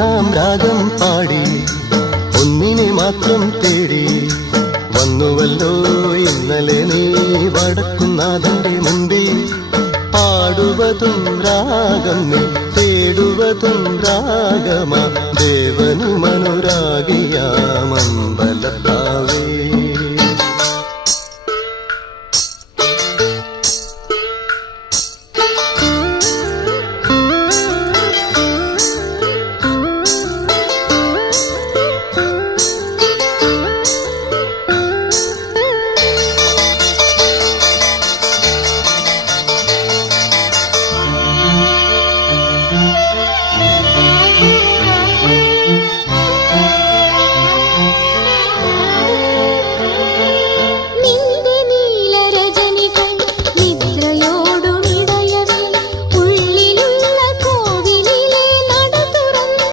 ഒന്നാം രാഗം പാടി ഒന്നിനെ മാത്രം തേടി വന്നുവല്ലോ ഇന്നലെ നീ വടക്കുന്നാഥന്റെ മുമ്പിൽ. പാടുവതും രാഗം നീ തേടുവതും രാഗമാ ദേവനുമനുരാഗിയാമം